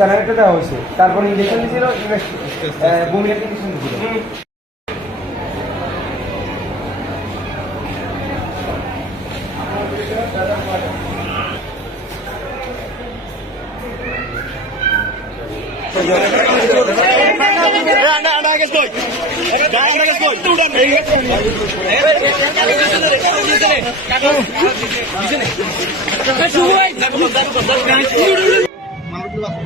স্যালারিটা দেওয়া হয়েছে তারপর ইঞ্জেকশন দিয়েছিল বমির ইঞ্জেকশন দিয়েছিল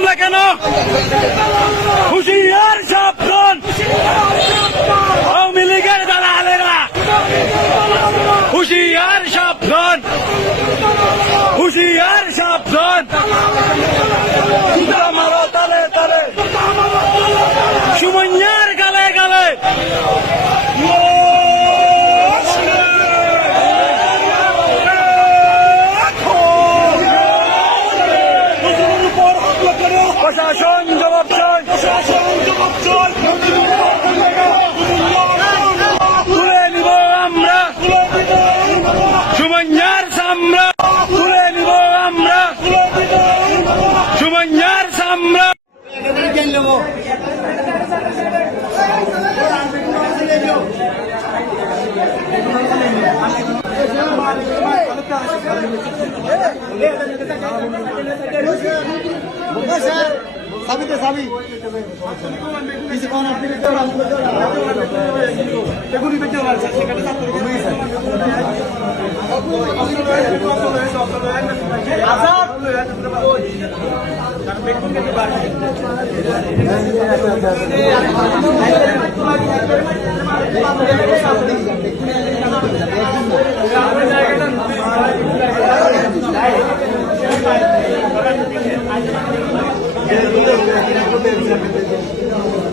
হামলা কেন? হুশিয়ার সাবধান। Yaşasın cevapçay! Yaşasın cevapçay! Kuleli boğamra! Çumanyar samra! Kuleli boğamra! Çumanyar samra! Hey! Hey! Hey! Hey! Hey! Hey! সাবি সাবি। কিছু কোন আপনি দেখতে পারেন? এগুলি দেখতে সেখানে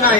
না